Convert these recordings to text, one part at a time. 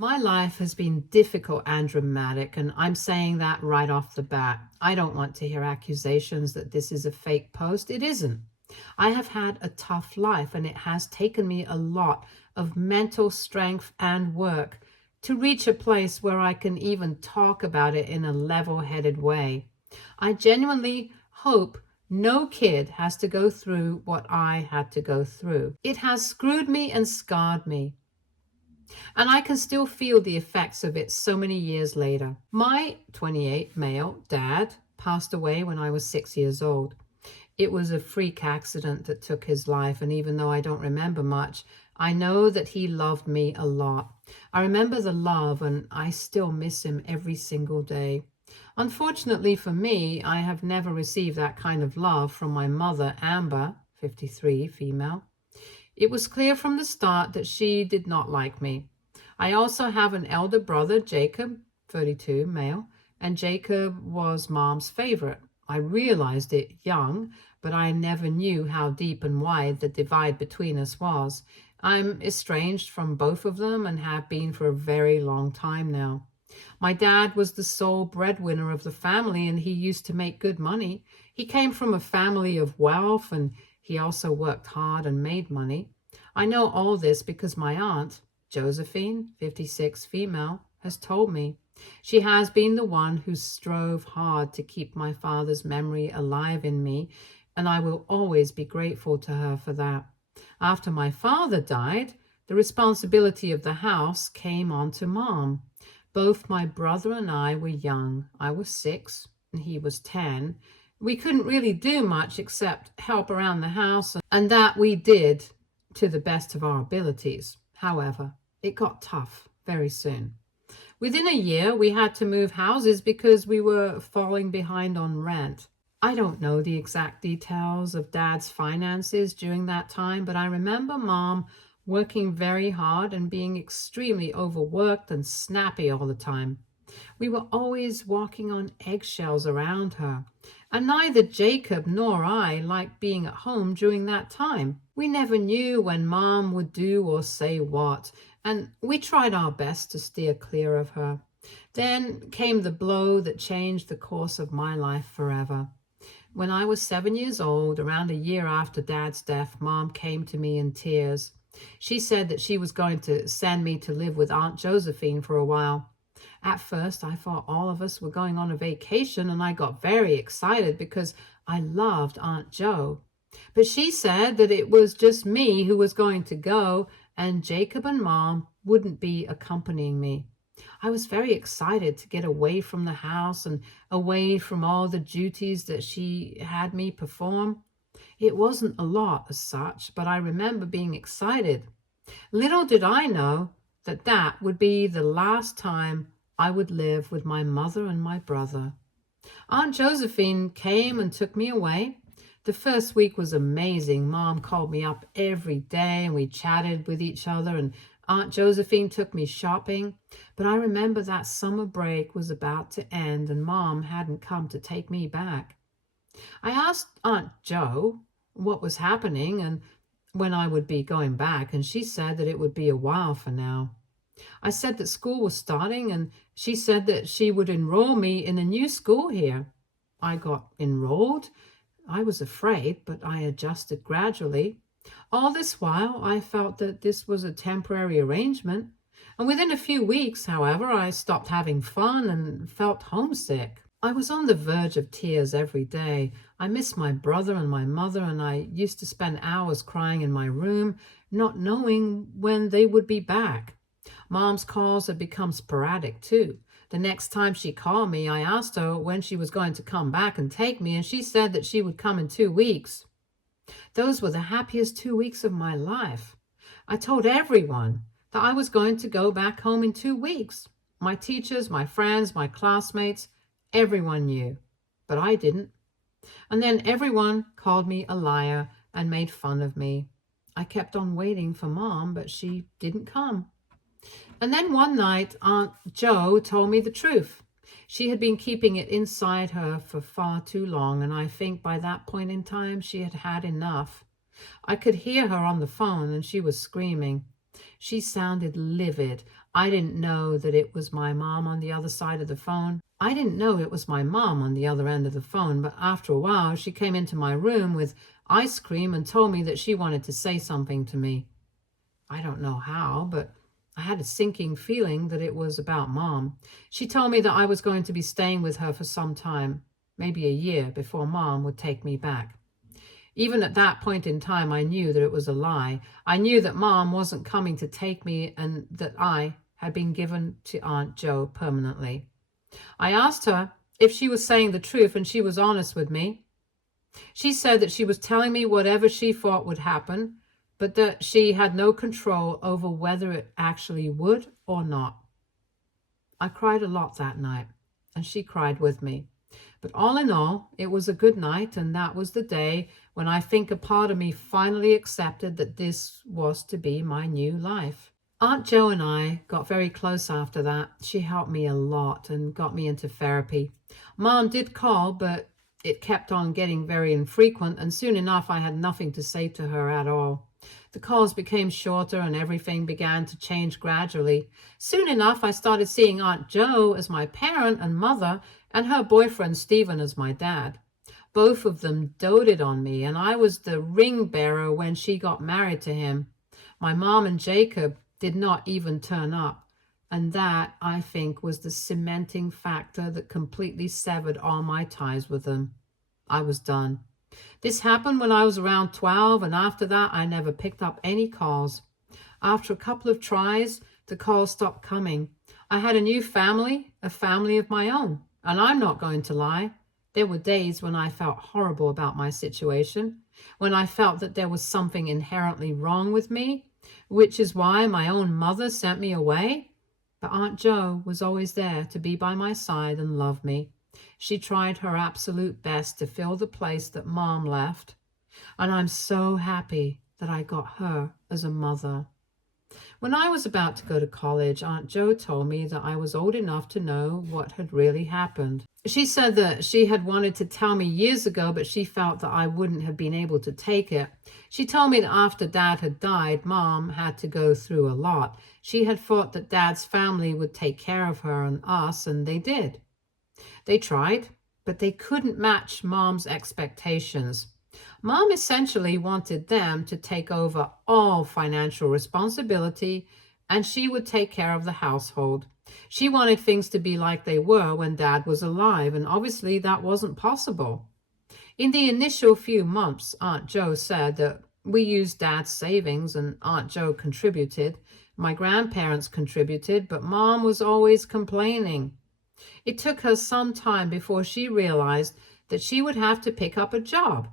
My life has been difficult and dramatic, and I'm saying that right off the bat. I don't want to hear accusations that this is a fake post. It isn't. I have had a tough life, and it has taken me a lot of mental strength and work to reach a place where I can even talk about it in a level-headed way. I genuinely hope no kid has to go through what I had to go through. It has screwed me and scarred me, and I can still feel the effects of it so many years later. My 28 male dad passed away when I was 6 years old. It was a freak accident that took his life, and even though I don't remember much, I know that he loved me a lot. I remember the love, and I still miss him every single day. Unfortunately for me, I have never received that kind of love from my mother, Amber, 53, female. It was clear from the start that she did not like me. I also have an elder brother, Jacob, 32, male, and Jacob was Mom's favorite. I realized it young, but I never knew how deep and wide the divide between us was. I'm estranged from both of them and have been for a very long time now. My dad was the sole breadwinner of the family, and he used to make good money. He came from a family of wealth, and he also worked hard and made money. I know all this because my aunt, Josephine, 56, female, has told me. She has been the one who strove hard to keep my father's memory alive in me, and I will always be grateful to her for that. After my father died, the responsibility of the house came on to Mom. Both my brother and I were young. I was 6 and he was 10. We couldn't really do much except help around the house, and that we did to the best of our abilities. However, it got tough very soon. Within a year, we had to move houses because we were falling behind on rent. I don't know the exact details of Dad's finances during that time, but I remember Mom working very hard and being extremely overworked and snappy all the time. We were always walking on eggshells around her, and neither Jacob nor I liked being at home during that time. We never knew when Mom would do or say what, and we tried our best to steer clear of her. Then came the blow that changed the course of my life forever. When I was 7 years old, around a year after Dad's death, Mom came to me in tears. She said that she was going to send me to live with Aunt Josephine for a while. At first, I thought all of us were going on a vacation, and I got very excited because I loved Aunt Jo. But she said that it was just me who was going to go, and Jacob and Mom wouldn't be accompanying me. I was very excited to get away from the house and away from all the duties that she had me perform. It wasn't a lot as such, but I remember being excited. Little did I know that that would be the last time I would live with my mother and my brother. Aunt Josephine came and took me away. The first week was amazing. Mom called me up every day and we chatted with each other, and Aunt Josephine took me shopping. But I remember that summer break was about to end and Mom hadn't come to take me back. I asked Aunt Jo what was happening and when I would be going back, and she said that it would be a while for now. I said that school was starting, and she said that she would enroll me in a new school here. I got enrolled. I was afraid, but I adjusted gradually. All this while, I felt that this was a temporary arrangement, and within a few weeks, however, I stopped having fun and felt homesick. I was on the verge of tears every day. I missed my brother and my mother, and I used to spend hours crying in my room, not knowing when they would be back. Mom's calls had become sporadic too. The next time she called me, I asked her when she was going to come back and take me, and she said that she would come in 2 weeks. Those were the happiest 2 weeks of my life. I told everyone that I was going to go back home in 2 weeks. My teachers, my friends, my classmates, everyone knew, but I didn't. And then everyone called me a liar and made fun of me. I kept on waiting for Mom, but she didn't come. And then one night, Aunt Jo told me the truth. She had been keeping it inside her for far too long, and I think by that point in time, she had had enough. I could hear her on the phone, and she was screaming. She sounded livid. I didn't know that it was my mom on the other side of the phone. I didn't know it was my mom on the other end of the phone, but after a while, she came into my room with ice cream and told me that she wanted to say something to me. I don't know how, but I had a sinking feeling that it was about Mom. She told me that I was going to be staying with her for some time, maybe a year, before Mom would take me back. Even at that point in time, I knew that it was a lie. I knew that Mom wasn't coming to take me and that I had been given to Aunt Jo permanently. I asked her if she was saying the truth, and she was honest with me. She said that she was telling me whatever she thought would happen, but that she had no control over whether it actually would or not. I cried a lot that night, and she cried with me. But all in all, it was a good night, and that was the day when I think a part of me finally accepted that this was to be my new life. Aunt Jo and I got very close after that. She helped me a lot and got me into therapy. Mom did call, but it kept on getting very infrequent, and soon enough I had nothing to say to her at all. The calls became shorter and everything began to change gradually. Soon enough I started seeing Aunt Jo as my parent and mother, and her boyfriend Stephen as my dad. Both of them doted on me, and I was the ring bearer when she got married to him. My mom and Jacob did not even turn up, and that, I think, was the cementing factor that completely severed all my ties with them. I was done. This happened when I was around 12, and after that I never picked up any calls. After a couple of tries, the calls stopped coming. I had a new family, a family of my own, and I'm not going to lie. There were days when I felt horrible about my situation, when I felt that there was something inherently wrong with me, which is why my own mother sent me away. But Aunt Jo was always there to be by my side and love me. She tried her absolute best to fill the place that Mom left, and I'm so happy that I got her as a mother. When I was about to go to college, Aunt Jo told me that I was old enough to know what had really happened. She said that she had wanted to tell me years ago, but she felt that I wouldn't have been able to take it. She told me that after Dad had died, Mom had to go through a lot. She had thought that Dad's family would take care of her and us, and they did. They tried, but they couldn't match Mom's expectations. Mom essentially wanted them to take over all financial responsibility, and she would take care of the household. She wanted things to be like they were when Dad was alive, and obviously that wasn't possible. In the initial few months, Aunt Jo said that we used Dad's savings, and Aunt Jo contributed. My grandparents contributed, but Mom was always complaining. It took her some time before she realized that she would have to pick up a job.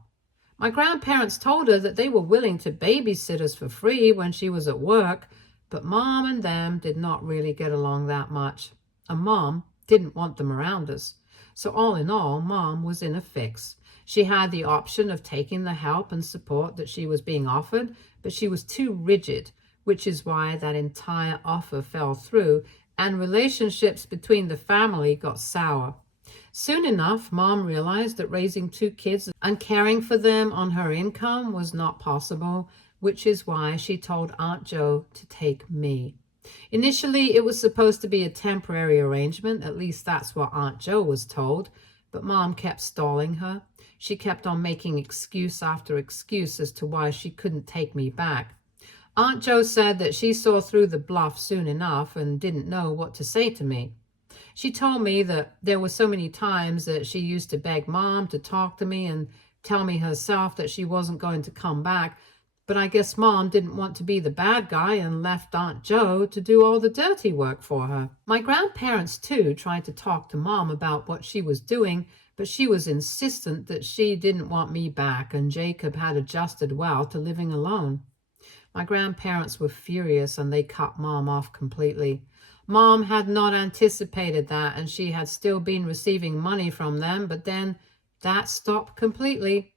My grandparents told her that they were willing to babysit us for free when she was at work, but Mom and them did not really get along that much, and Mom didn't want them around us. So all in all, Mom was in a fix. She had the option of taking the help and support that she was being offered, but she was too rigid, which is why that entire offer fell through, and relationships between the family got sour. Soon enough, Mom realized that raising 2 kids and caring for them on her income was not possible, which is why she told Aunt Jo to take me. Initially, it was supposed to be a temporary arrangement, at least that's what Aunt Jo was told, but Mom kept stalling her. She kept on making excuse after excuse as to why she couldn't take me back. Aunt Jo said that she saw through the bluff soon enough and didn't know what to say to me. She told me that there were so many times that she used to beg Mom to talk to me and tell me herself that she wasn't going to come back, but I guess Mom didn't want to be the bad guy and left Aunt Jo to do all the dirty work for her. My grandparents, too, tried to talk to Mom about what she was doing, but she was insistent that she didn't want me back, and Jacob had adjusted well to living alone. My grandparents were furious, and they cut Mom off completely. Mom had not anticipated that, and she had still been receiving money from them, but then that stopped completely.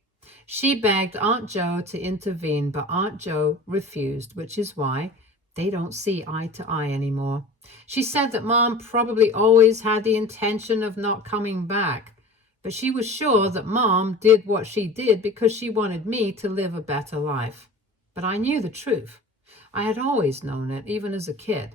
She begged Aunt Jo to intervene, but Aunt Jo refused, which is why they don't see eye to eye anymore. She said that Mom probably always had the intention of not coming back, but she was sure that Mom did what she did because she wanted me to live a better life. But I knew the truth. I had always known it, even as a kid.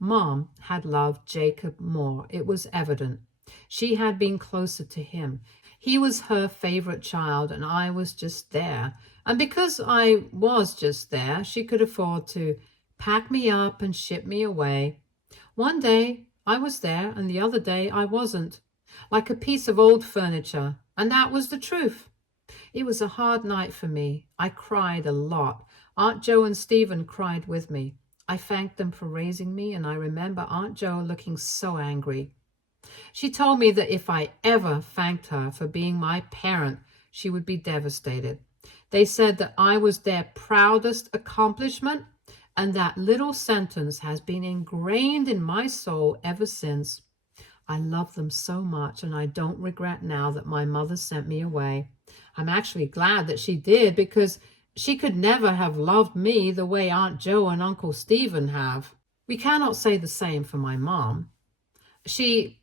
Mom had loved Jacob more. It was evident. She had been closer to him. He was her favorite child, and I was just there. And because I was just there, she could afford to pack me up and ship me away. One day I was there, and the other day I wasn't, like a piece of old furniture. And that was the truth. It was a hard night for me. I cried a lot. Aunt Jo and Stephen cried with me. I thanked them for raising me, and I remember Aunt Jo looking so angry. She told me that if I ever thanked her for being my parent, she would be devastated. They said that I was their proudest accomplishment, and that little sentence has been ingrained in my soul ever since. I love them so much, and I don't regret now that my mother sent me away. I'm actually glad that she did, because she could never have loved me the way Aunt Jo and Uncle Stephen have. We cannot say the same for my mom. She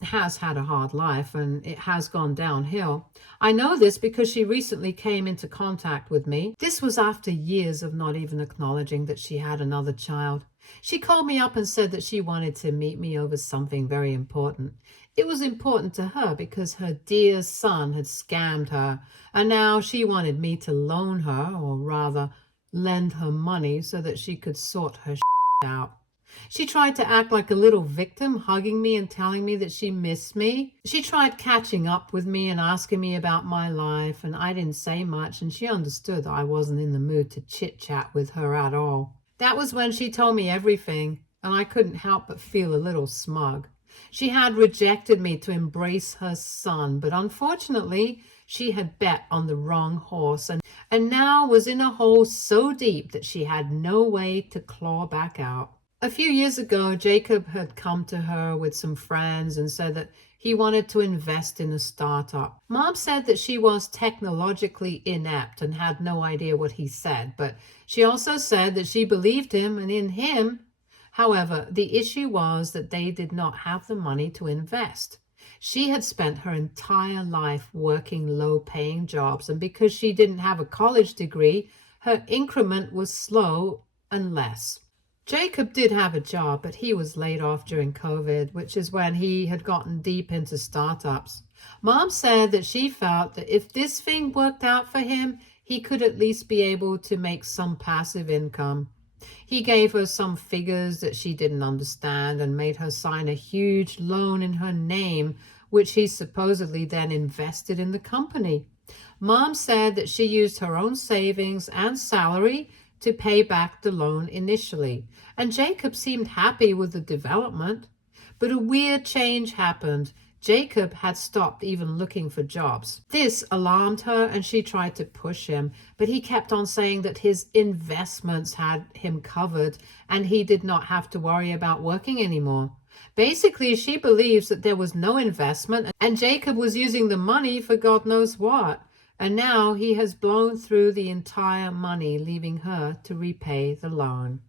has had a hard life, and it has gone downhill. I know this because she recently came into contact with me. This was after years of not even acknowledging that she had another child. She called me up and said that she wanted to meet me over something very important. It was important to her because her dear son had scammed her, and now she wanted me to loan her, or rather lend her money, so that she could sort her out. She tried to act like a little victim, hugging me and telling me that she missed me. She tried catching up with me and asking me about my life, and I didn't say much, and she understood that I wasn't in the mood to chit-chat with her at all. That was when she told me everything, and I couldn't help but feel a little smug. She had rejected me to embrace her son, but unfortunately, she had bet on the wrong horse, and now was in a hole so deep that she had no way to claw back out. A few years ago, Jacob had come to her with some friends and said that he wanted to invest in a startup. Mom said that she was technologically inept and had no idea what he said, but she also said that she believed him and in him. However, the issue was that they did not have the money to invest. She had spent her entire life working low-paying jobs, and because she didn't have a college degree, her increment was slow and less. Jacob did have a job, but he was laid off during COVID, which is when he had gotten deep into startups. Mom said that she felt that if this thing worked out for him, he could at least be able to make some passive income. He gave her some figures that she didn't understand and made her sign a huge loan in her name, which he supposedly then invested in the company. Mom said that she used her own savings and salary to pay back the loan initially, and Jacob seemed happy with the development. But a weird change happened. Jacob had stopped even looking for jobs. This alarmed her, and she tried to push him, but he kept on saying that his investments had him covered and he did not have to worry about working anymore. Basically, she believes that there was no investment and Jacob was using the money for God knows what. And now he has blown through the entire money, leaving her to repay the loan.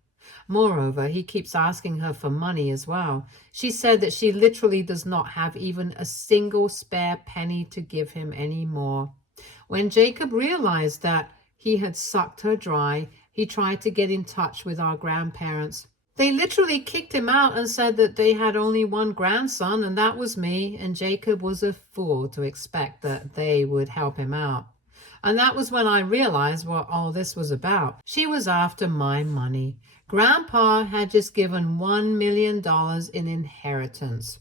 Moreover, he keeps asking her for money as well. She said that she literally does not have even a single spare penny to give him anymore. When Jacob realized that he had sucked her dry, he tried to get in touch with our grandparents. They literally kicked him out and said that they had only one grandson, and that was me, and Jacob was a fool to expect that they would help him out. And that was when I realized what all this was about. She was after my money. Grandpa had just given $1 million in inheritance.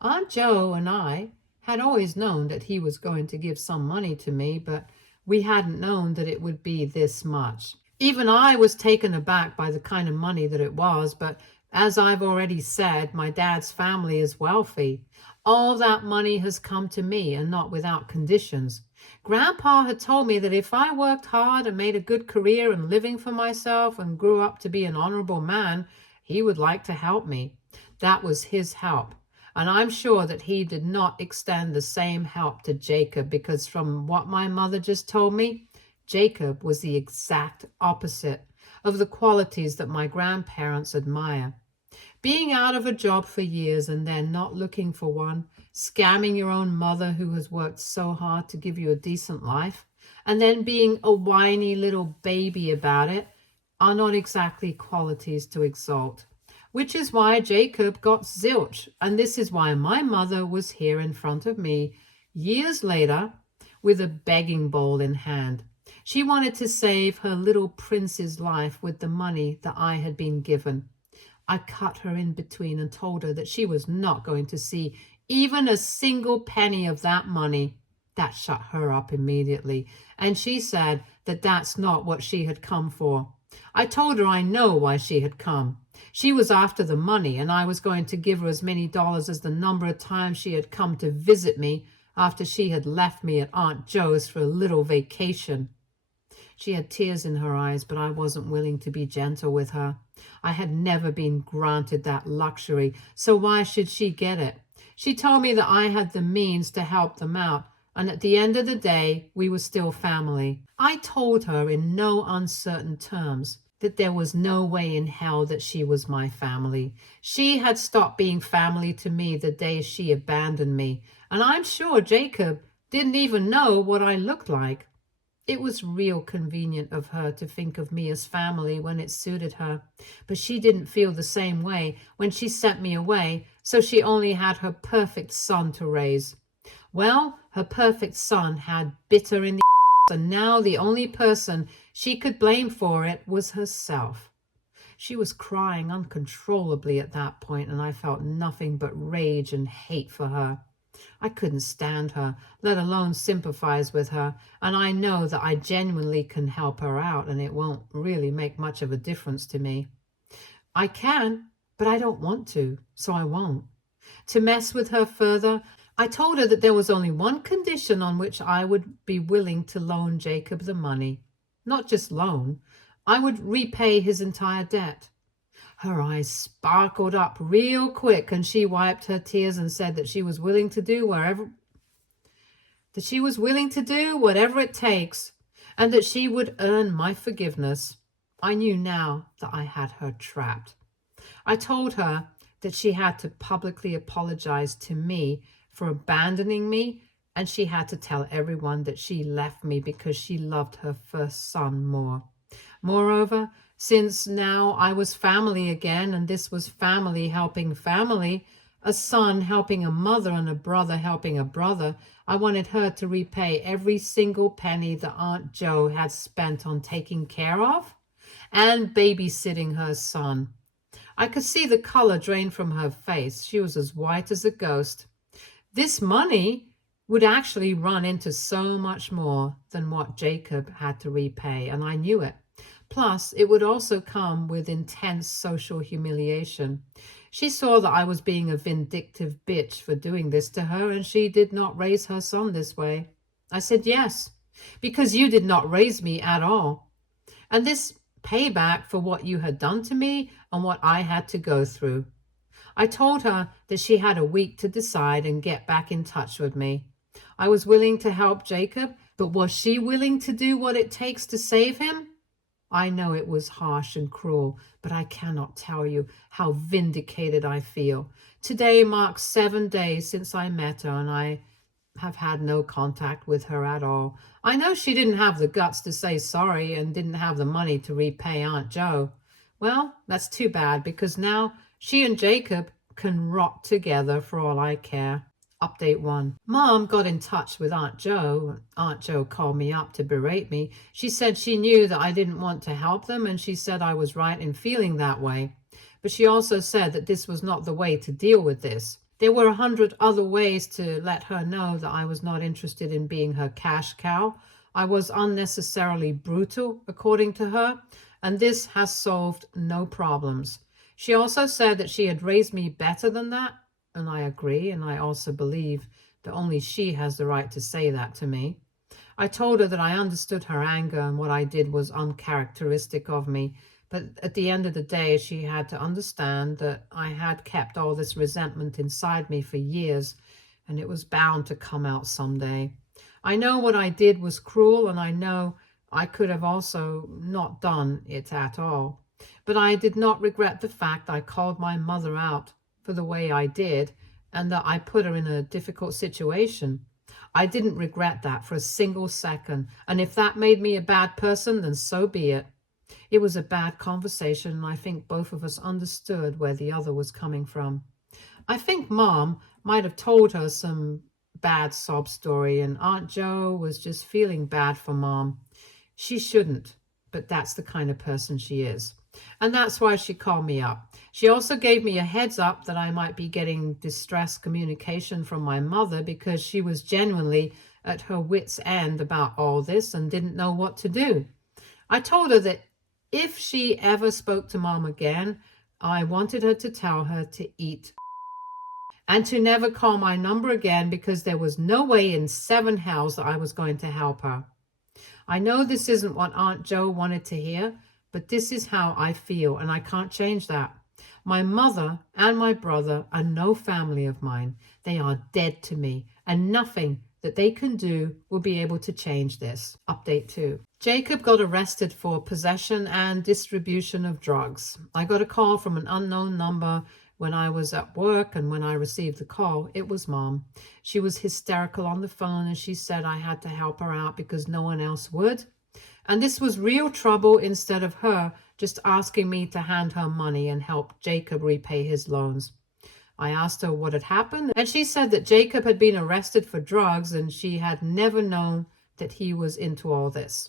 Aunt Jo and I had always known that he was going to give some money to me, but we hadn't known that it would be this much. Even I was taken aback by the kind of money that it was, but as I've already said, my dad's family is wealthy. All that money has come to me, and not without conditions. Grandpa had told me that if I worked hard and made a good career and living for myself and grew up to be an honorable man, he would like to help me. That was his help. And I'm sure that he did not extend the same help to Jacob, because from what my mother just told me, Jacob was the exact opposite of the qualities that my grandparents admire. Being out of a job for years and then not looking for one, scamming your own mother who has worked so hard to give you a decent life, and then being a whiny little baby about it, are not exactly qualities to exalt, which is why Jacob got zilch. And this is why my mother was here in front of me years later with a begging bowl in hand. She wanted to save her little prince's life with the money that I had been given. I cut her in between and told her that she was not going to see even a single penny of that money. That shut her up immediately, and she said that that's not what she had come for. I told her I know why she had come. She was after the money, and I was going to give her as many dollars as the number of times she had come to visit me after she had left me at Aunt Joe's for a little vacation. She had tears in her eyes, but I wasn't willing to be gentle with her. I had never been granted that luxury, so why should she get it? She told me that I had the means to help them out, and at the end of the day, we were still family. I told her in no uncertain terms that there was no way in hell that she was my family. She had stopped being family to me the day she abandoned me, and I'm sure Jacob didn't even know what I looked like. It was real convenient of her to think of me as family when it suited her, but she didn't feel the same way when she sent me away, so she only had her perfect son to raise. Well, her perfect son had bit her in the ass, and now the only person she could blame for it was herself. She was crying uncontrollably at that point, and I felt nothing but rage and hate for her. I couldn't stand her, let alone sympathize with her, and I know that I genuinely can help her out, and it won't really make much of a difference to me. I can, but I don't want to, so I won't. To mess with her further, I told her that there was only one condition on which I would be willing to loan Jacob the money. Not just loan, I would repay his entire debt. Her eyes sparkled up real quick, and she wiped her tears and said that she was willing to do whatever it takes, and that she would earn my forgiveness. I knew now that I had her trapped. I told her that she had to publicly apologize to me for abandoning me, and she had to tell everyone that she left me because she loved her first son more. Moreover, since now I was family again, and this was family helping family, a son helping a mother and a brother helping a brother, I wanted her to repay every single penny that Aunt Joe had spent on taking care of and babysitting her son. I could see the color drain from her face. She was as white as a ghost. This money would actually run into so much more than what Jacob had to repay, and I knew it. Plus, it would also come with intense social humiliation. She saw that I was being a vindictive bitch for doing this to her, and she did not raise her son this way. I said, yes, because you did not raise me at all. And this payback for what you had done to me and what I had to go through. I told her that she had a week to decide and get back in touch with me. I was willing to help Jacob, but was she willing to do what it takes to save him? I know it was harsh and cruel, but I cannot tell you how vindicated I feel. Today marks 7 days since I met her, and I have had no contact with her at all. I know she didn't have the guts to say sorry and didn't have the money to repay Aunt Joe. Well, that's too bad, because now she and Jacob can rot together for all I care. Update 1. Mom got in touch with Aunt Joe. Aunt Joe called me up to berate me. She said she knew that I didn't want to help them, and she said I was right in feeling that way. But she also said that this was not the way to deal with this. There were 100 other ways to let her know that I was not interested in being her cash cow. I was unnecessarily brutal, according to her, and this has solved no problems. She also said that she had raised me better than that, and I agree, and I also believe that only she has the right to say that to me. I told her that I understood her anger and what I did was uncharacteristic of me, but at the end of the day, she had to understand that I had kept all this resentment inside me for years, and it was bound to come out someday. I know what I did was cruel, and I know I could have also not done it at all. But I did not regret the fact I called my mother out for the way I did, and that I put her in a difficult situation. I didn't regret that for a single second, and if that made me a bad person, then so be it. It was a bad conversation, and I think both of us understood where the other was coming from. I think Mom might have told her some bad sob story, and Aunt Jo was just feeling bad for Mom. She shouldn't, but that's the kind of person she is. And that's why she called me up. She also gave me a heads up that I might be getting distress communication from my mother because she was genuinely at her wits' end about all this and didn't know what to do. I told her that if she ever spoke to Mom again, I wanted her to tell her to eat and to never call my number again because there was no way in seven hells that I was going to help her. I know this isn't what Aunt Jo wanted to hear, but this is how I feel, and I can't change that. My mother and my brother are no family of mine. They are dead to me, and nothing that they can do will be able to change this. Update 2. Jacob got arrested for possession and distribution of drugs. I got a call from an unknown number when I was at work, and when I received the call, it was Mom. She was hysterical on the phone, and she said I had to help her out because no one else would. And this was real trouble instead of her just asking me to hand her money and help Jacob repay his loans. I asked her what had happened, and she said that Jacob had been arrested for drugs and she had never known that he was into all this.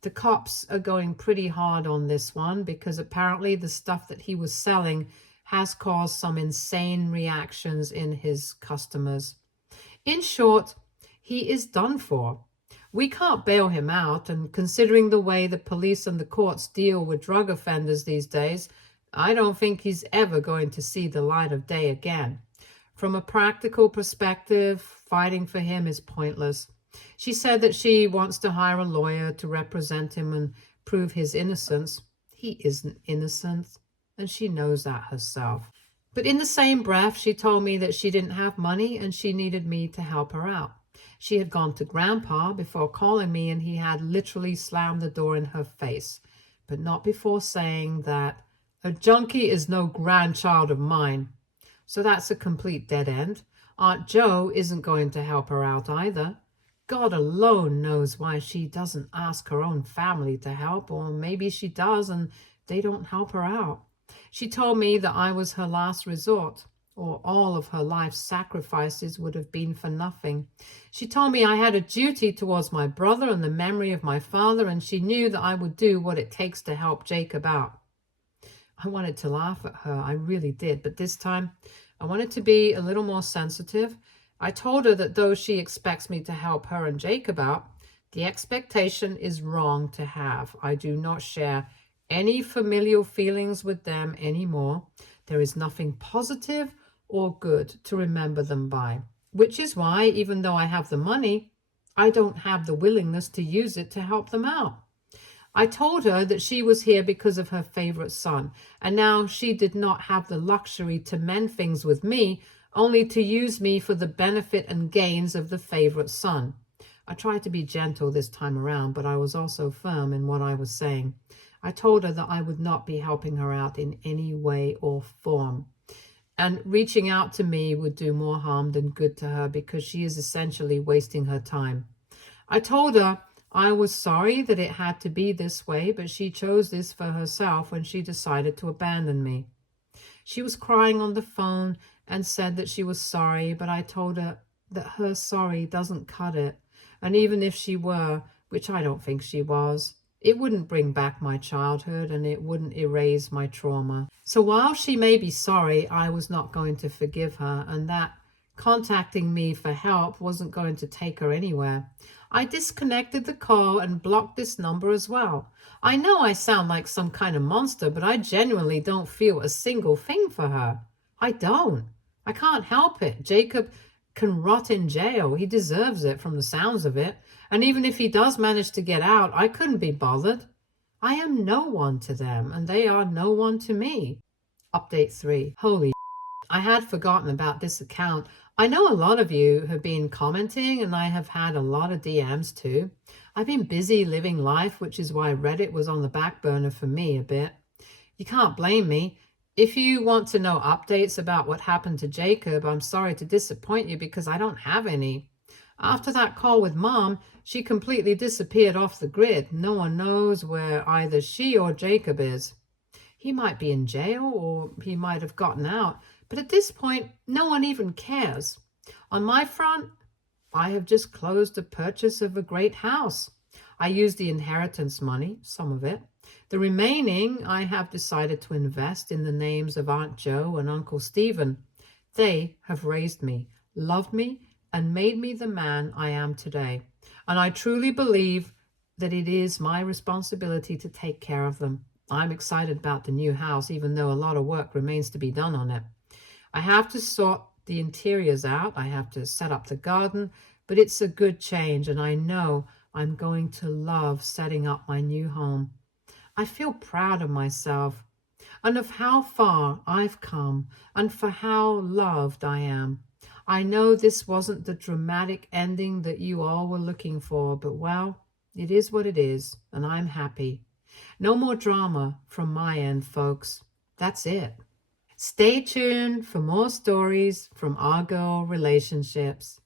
The cops are going pretty hard on this one because apparently the stuff that he was selling has caused some insane reactions in his customers. In short, he is done for. We can't bail him out, and considering the way the police and the courts deal with drug offenders these days, I don't think he's ever going to see the light of day again. From a practical perspective, fighting for him is pointless. She said that she wants to hire a lawyer to represent him and prove his innocence. He isn't innocent, and she knows that herself. But in the same breath, she told me that she didn't have money and she needed me to help her out. She had gone to Grandpa before calling me, and he had literally slammed the door in her face, but not before saying that a junkie is no grandchild of mine. So that's a complete dead end. Aunt Jo isn't going to help her out either. God alone knows why she doesn't ask her own family to help, or maybe she does and they don't help her out. She told me that I was her last resort, or all of her life's sacrifices would have been for nothing. She told me I had a duty towards my brother and the memory of my father, and she knew that I would do what it takes to help Jacob out. I wanted to laugh at her, I really did, but this time I wanted to be a little more sensitive. I told her that though she expects me to help her and Jacob out, the expectation is wrong to have. I do not share any familial feelings with them anymore. There is nothing positive or good to remember them by, which is why, even though I have the money, I don't have the willingness to use it to help them out. I told her that she was here because of her favorite son, and now she did not have the luxury to mend things with me, only to use me for the benefit and gains of the favorite son. I tried to be gentle this time around, but I was also firm in what I was saying. I told her that I would not be helping her out in any way or form, and reaching out to me would do more harm than good to her because she is essentially wasting her time. I told her I was sorry that it had to be this way, but she chose this for herself when she decided to abandon me. She was crying on the phone and said that she was sorry, but I told her that her sorry doesn't cut it. And even if she were, which I don't think she was, it wouldn't bring back my childhood and it wouldn't erase my trauma. So while she may be sorry, I was not going to forgive her, and that contacting me for help wasn't going to take her anywhere. I disconnected the call and blocked this number as well. I know I sound like some kind of monster, but I genuinely don't feel a single thing for her. I don't. I can't help it. Jacob can rot in jail. He deserves it from the sounds of it. And even if he does manage to get out, I couldn't be bothered. I am no one to them, and they are no one to me. Update 3. Holy I had forgotten about this account. I know a lot of you have been commenting, and I have had a lot of DMs too. I've been busy living life, which is why Reddit was on the back burner for me a bit. You can't blame me. If you want to know updates about what happened to Jacob, I'm sorry to disappoint you because I don't have any. After that call with Mom, she completely disappeared off the grid. No one knows where either she or Jacob is. He might be in jail or he might have gotten out, but at this point, no one even cares. On my front, I have just closed the purchase of a great house. I used the inheritance money, some of it. The remaining I have decided to invest in the names of Aunt Jo and Uncle Stephen. They have raised me, loved me, and made me the man I am today. And I truly believe that it is my responsibility to take care of them. I'm excited about the new house, even though a lot of work remains to be done on it. I have to sort the interiors out. I have to set up the garden, but it's a good change, and I know I'm going to love setting up my new home. I feel proud of myself and of how far I've come and for how loved I am. I know this wasn't the dramatic ending that you all were looking for, but well, it is what it is, and I'm happy. No more drama from my end, folks. That's it. Stay tuned for more stories from our girl relationships.